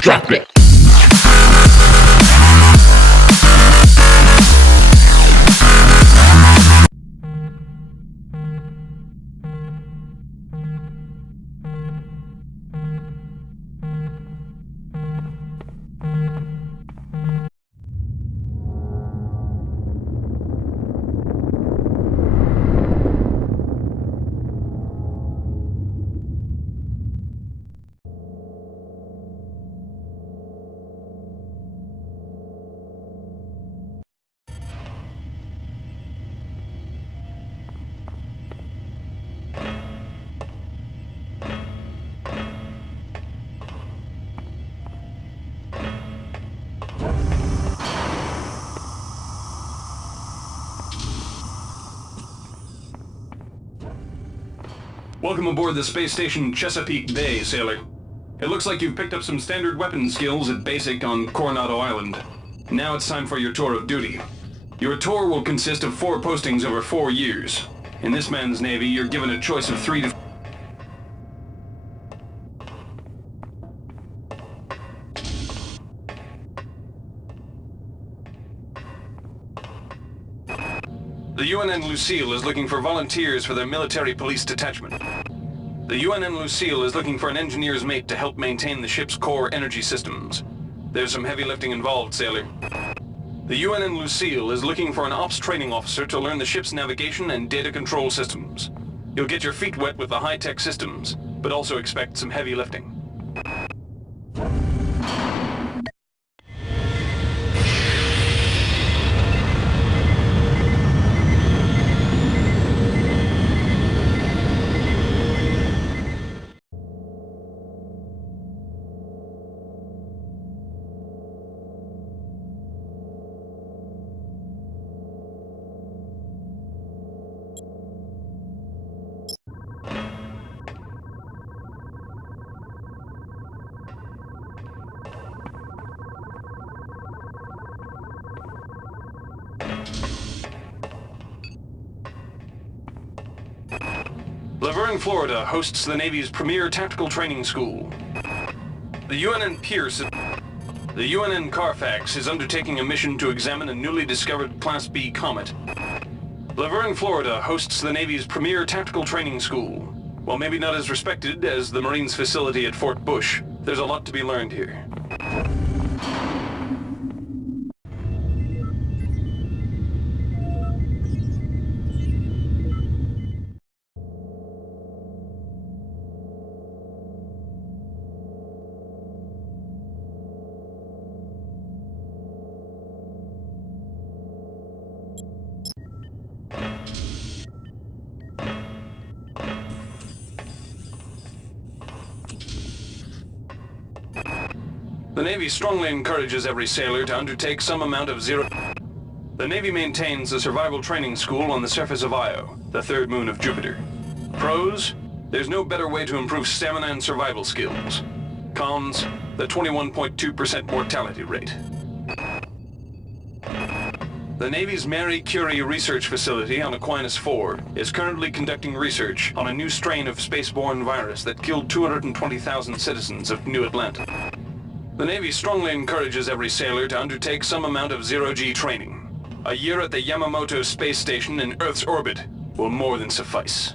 Drop it. Welcome aboard the space station Chesapeake Bay, sailor. It looks like you've picked up some standard weapon skills at Basic on Coronado Island. Now it's time for your tour of duty. Your tour will consist of 4 postings over 4 years. In this man's Navy, you're given a choice of 3 to... The UNN Lucille is looking for volunteers for their military police detachment. The UNN Lucille is looking for an engineer's mate to help maintain the ship's core energy systems. There's some heavy lifting involved, sailor. The UNN Lucille is looking for an ops training officer to learn the ship's navigation and data control systems. You'll get your feet wet with the high-tech systems, but also expect some heavy lifting. Laverne, Florida hosts the Navy's premier tactical training school. The UNN Pierce... The UNN Carfax is undertaking a mission to examine a newly discovered Class B comet. Laverne, Florida hosts the Navy's premier tactical training school. While maybe not as respected as the Marines facility at Fort Bush, there's a lot to be learned here. The Navy strongly encourages every sailor to undertake some amount of zero... The Navy maintains a survival training school on the surface of Io, the third moon of Jupiter. Pros? There's no better way to improve stamina and survival skills. Cons? The 21.2% mortality rate. The Navy's Marie Curie research facility on Aquinas 4 is currently conducting research on a new strain of spaceborne virus that killed 220,000 citizens of New Atlanta. The Navy strongly encourages every sailor to undertake some amount of zero-G training. A year at the Yamamoto space station in Earth's orbit will more than suffice.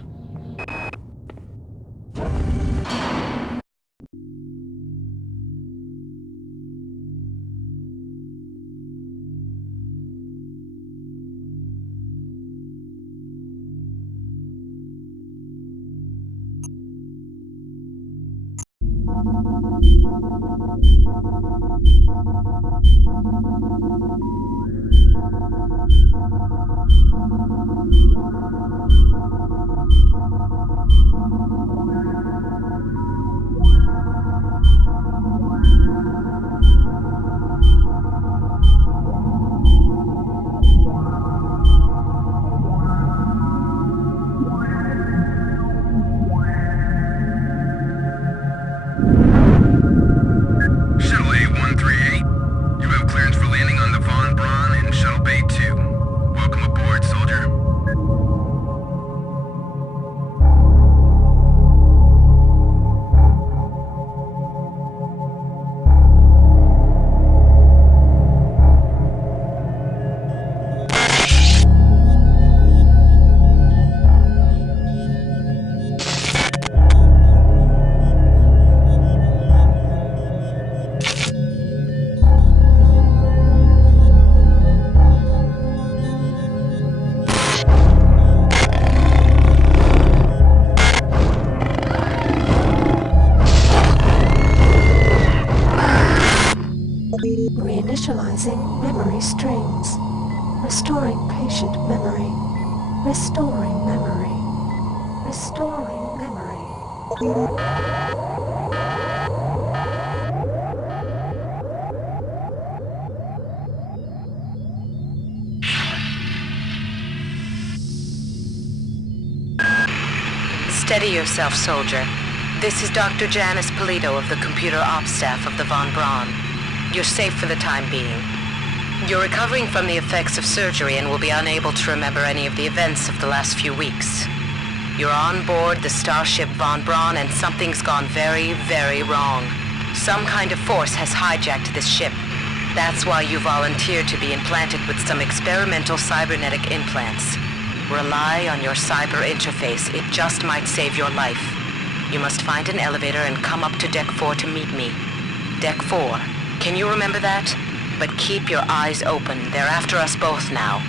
Storing memory. Steady yourself, soldier. This is Dr. Janice Polito of the computer ops staff of the Von Braun. You're safe for the time being. You're recovering from the effects of surgery and will be unable to remember any of the events of the last few weeks. You're on board the starship Von Braun and something's gone very, very wrong. Some kind of force has hijacked this ship. That's why you volunteered to be implanted with some experimental cybernetic implants. Rely on your cyber interface. It just might save your life. You must find an elevator and come up to Deck 4 to meet me. Deck 4. Can you remember that? But keep your eyes open. They're after us both now.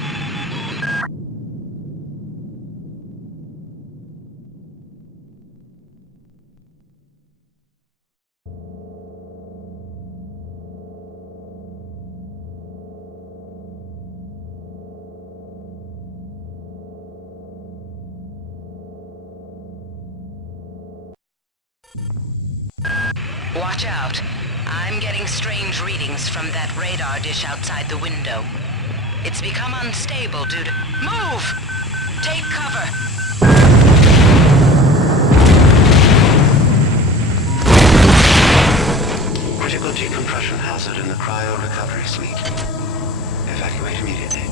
Watch out. I'm getting strange readings from that radar dish outside the window. It's become unstable due to... Move! Take cover! Critical decompression hazard in the cryo recovery suite. Evacuate immediately.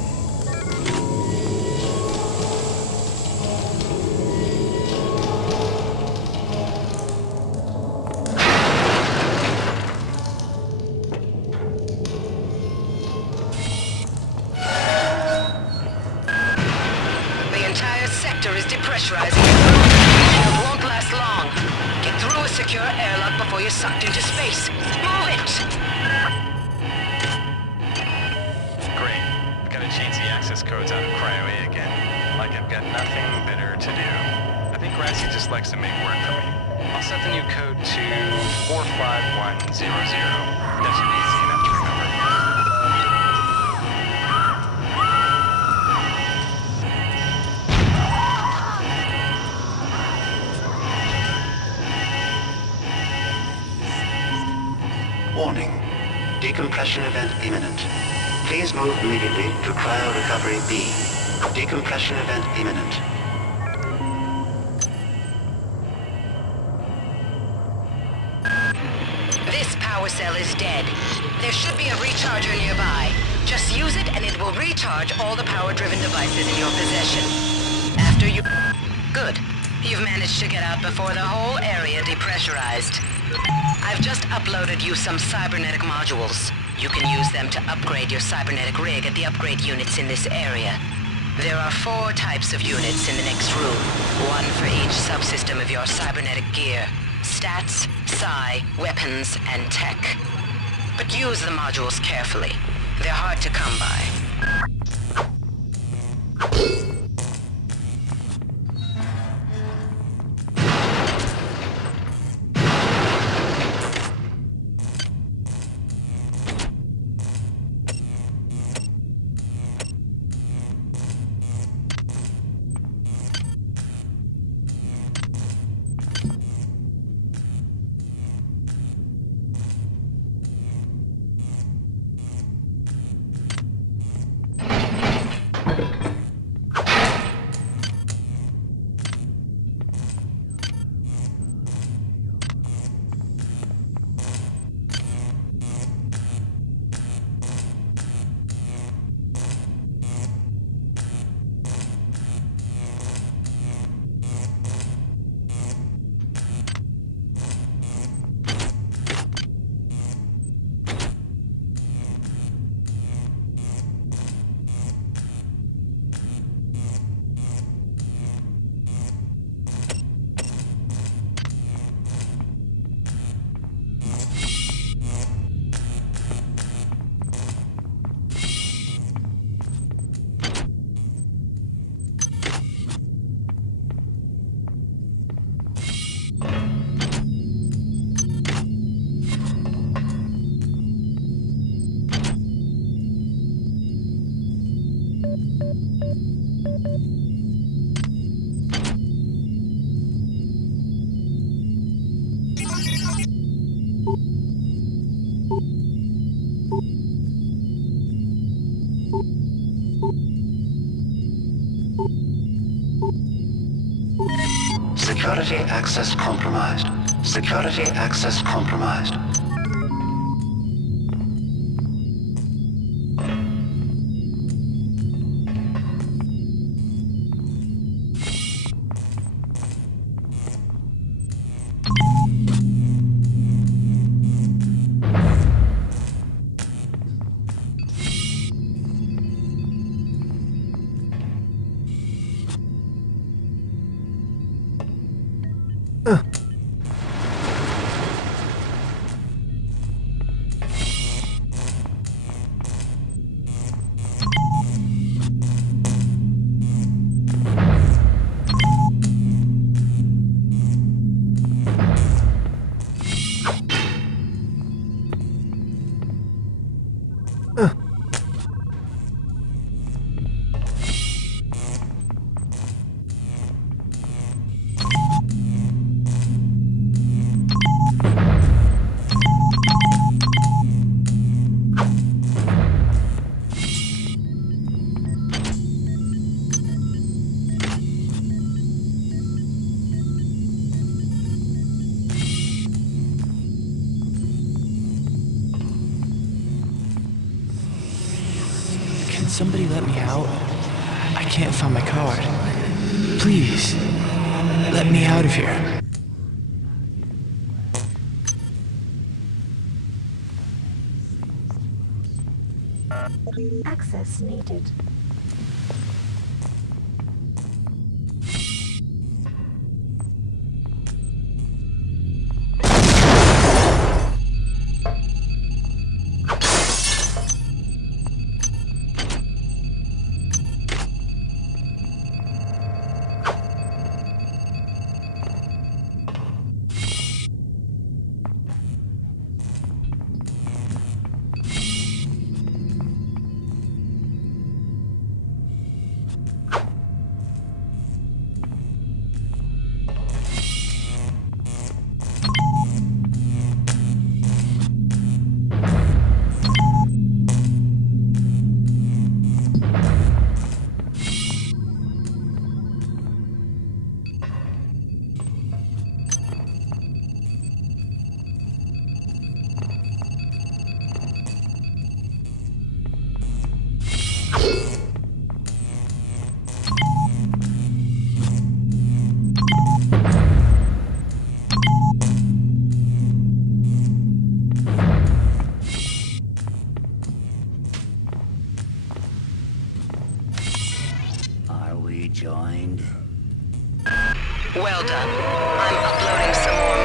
Depressurizing. It won't last long. Get through a secure airlock before you're sucked into space. Move it! Great. Gotta change the access codes out of Cryo A again. Like I've got nothing better to do. I think Grassy just likes to make work for me. I'll set the new code to 45100. That should be easy enough to remember. Warning. Decompression event imminent. Please move immediately to cryo recovery B. Decompression event imminent. This power cell is dead. There should be a recharger nearby. Just use it and it will recharge all the power-driven devices in your possession. After you... Good. You've managed to get out before the whole area depressurized. I've just uploaded you some cybernetic modules. You can use them to upgrade your cybernetic rig at the upgrade units in this area. There are 4 types of units in the next room, one for each subsystem of your cybernetic gear. Stats, psi, weapons, and tech. But use the modules carefully. They're hard to come by. Security access compromised. Security access compromised. Somebody let me out. I can't find my card. Please, let me out of here. Access needed. Joined. Well done. I'm uploading some more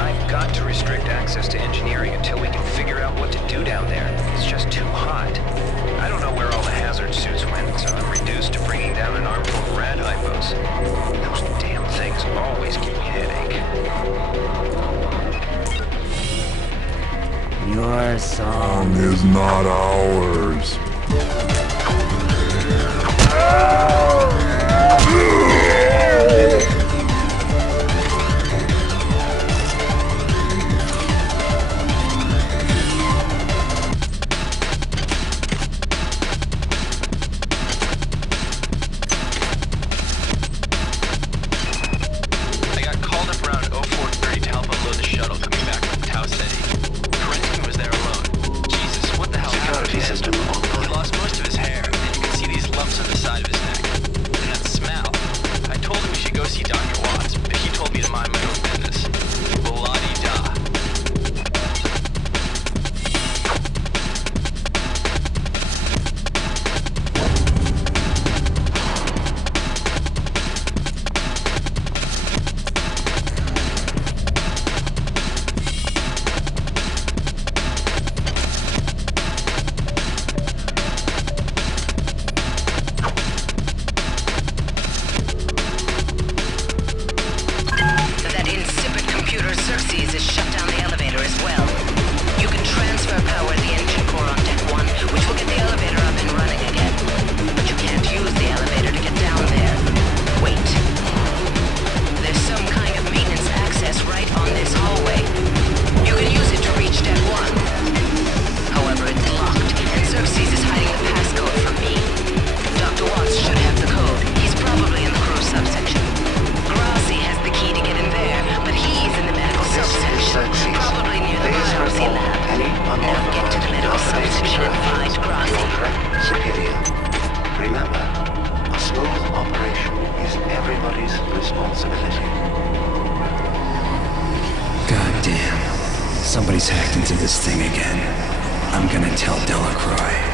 I've got to restrict access to engineering until we can figure out what to do down there. It's just too hot. I don't know where all the hazard suits went, so I'm reduced to bringing down an armful of rad hypos. Those damn things always give me a headache. Your song is not ours. I got called up around 0430 to help unload the shuttle coming back from Tau City. Corinthian was there alone. Jesus, what the hell happened to Security him? system He online. lost most of his hair, and you can see these lumps on the side of his neck. And that smell. I told him he should go see Dr. Watts, but he told me to mind my own business. Blah-dee-da. That insipid computer Xerxes has shut down the elevator as well. You can transfer power to the engine core on deck 1, which will get the elevator up and running again. But you can't use the elevator to get down there. Wait. There's some kind of maintenance access right on this hallway. You can use it to reach deck 1. However, it's locked, and Xerxes is hiding the passcode from me. Dr. Watts should have the code. He's probably in the crew subsection. Grassi has the key to get in there, but he's in the medical subsection, probably near the biopsy lab. Now get to the medical subsection and find Grassi. Superior. Remember, a smooth operation is everybody's responsibility. God damn. Somebody's hacked into this thing again. I'm gonna tell Delacroix.